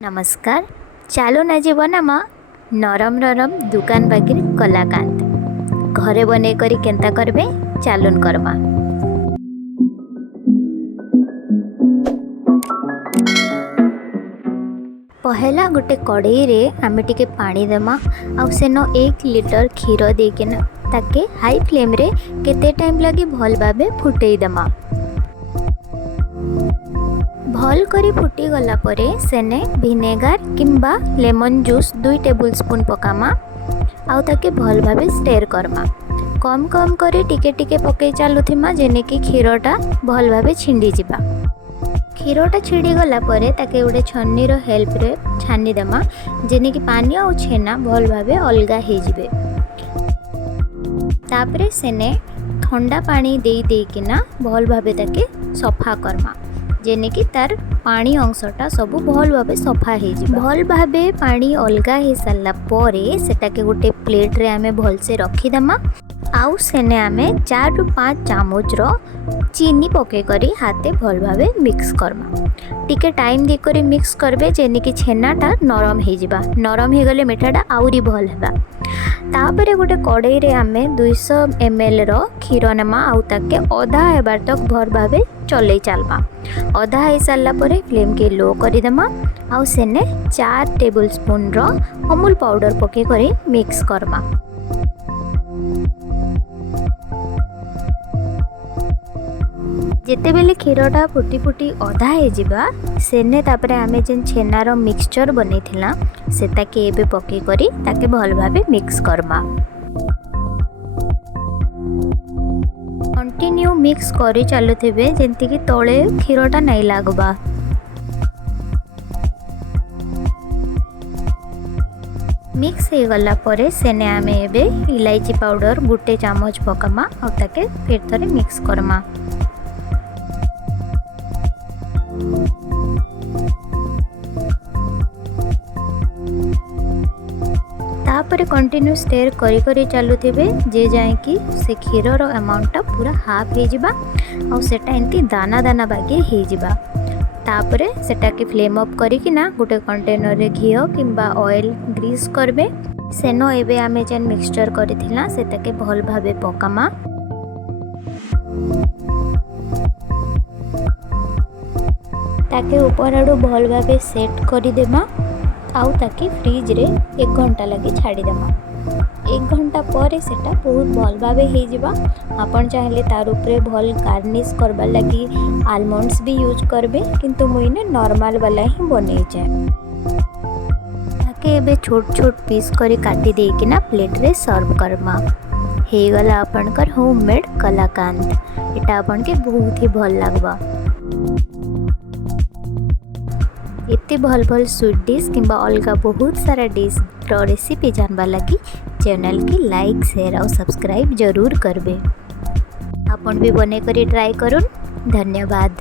नमस्कार। चालून आज बनामा नरम नरम दुकान बागिर कलाकांत घरे बने करी केंता करबे चालून करमा। पहला गोटे कड़ाई रे आमे टिके पानी देमा आउ सेनो 1 लीटर क्षीर देकिना ताके हाई फ्लेम रे केते टाइम लगी भल भाबे फुटेई देमा। भल करी फुटी गला परे सेने विनेगार किंबा लेमन जूस 2 टेबल स्पून पकामा आउ ताके भल भाबे स्टेर करमा। कम कम करे टिके टिके पकई चालुथिमा जेने कि क्षीरटा भल भाबे छिंडी जिबा। क्षीरटा छिड़ी गला परे ताके उडे छन्नी रो हेल्प रे छानी देमा जेने कि पानी और छेना भल भाबे अलगा हे जिबे। तापरे सेने ठंडा पानी देई देकिना भल भाबे ताके सफा करमा जेने कि तार पानी अंशटा सब भल भाबे सफा हे जिबा। भल भाबे पानी अलगा हे सारला परे सेटा के गोटे प्लेट रे आमे भल से रखी देमा आउ सेने आमे 4 रु 5 चामच रो चीनी पके करी हाथे भल भाबे मिक्स करमा। टिके टाइम दे करी मिक्स करबे जेने कि छेनाटा नरम हे जिबा। नरम हे गले मिठाटा आउरी भल हेबा। तापरे गोटे कड़ाई रे आमे 200 ml रो क्षीर नेमा आउ ताके अधा हेबार तक भर भाबे चलै चालबा। अधा हे सारला परे फ्लेम के लो करी देमा आउ सेने 4 टेबल स्पून रो अमूल पाउडर पके करी मिक्स करमा। जेते बेले क्षीरटा फुटी फुटी अधा हे जिबा सेने तापरे आमे जेन छेनार मिक्सचर बनेथिला सेता के एबे पके करी ताके भल भाबे मिक्स करमा। कंटिन्यू मिक्स करी चालुथिबे जेंति कि तळे क्षीरटा नै लागबा। मिक्स हे गला परे सेने आमे एबे इलायची पाउडर 1 चामच पकामा आ ताके फिर थरे मिक्स करमा। तापरे कंटिन्यू स्टेर करी करी चालुथिबे जे जाए कि से क्षीर रो अमाउंटटा पूरा हाफ हे जिबा और सेटा एंती दाना दाना बागे हे जिबा। तापरे सेटा के फ्लेम अप करी कि ना गोटे कंटेनर रे घी किंबा ऑयल ग्रीस करबे। सेनो एबे आमे जेन मिक्सचर करिथिला सेटा के भल भाबे पकामा। ताके ऊपर आडू भल भाबे सेट करी देमा आउ ताके फ्रिज रे 1 घंटा लगे छाड़ी देमा। 1 घंटा परे सेटा बहुत भल भाबे हे जिबा। आपण चाहले तार ऊपर भल गार्निश करबा लगी आलमंड्स भी यूज करबे किंतु मुइने नॉर्मल वाला ही बनै जाय। ताके एबे छोट छोट पीस करी काटी दे कि ना प्लेट रे सर्व करमा। हे गला आपनकर होममेड कलाकांत। एटा आपन के बहुत ही भल लागबा। एते भल भल स्वीट डिश किंबा अलगा बहुत सारा डिश रो रेसिपी जानबा लगी चैनल की लाइक शेयर और सब्सक्राइब जरूर करबे। आपन भी बने करी ट्राई करूँ। धन्यवाद।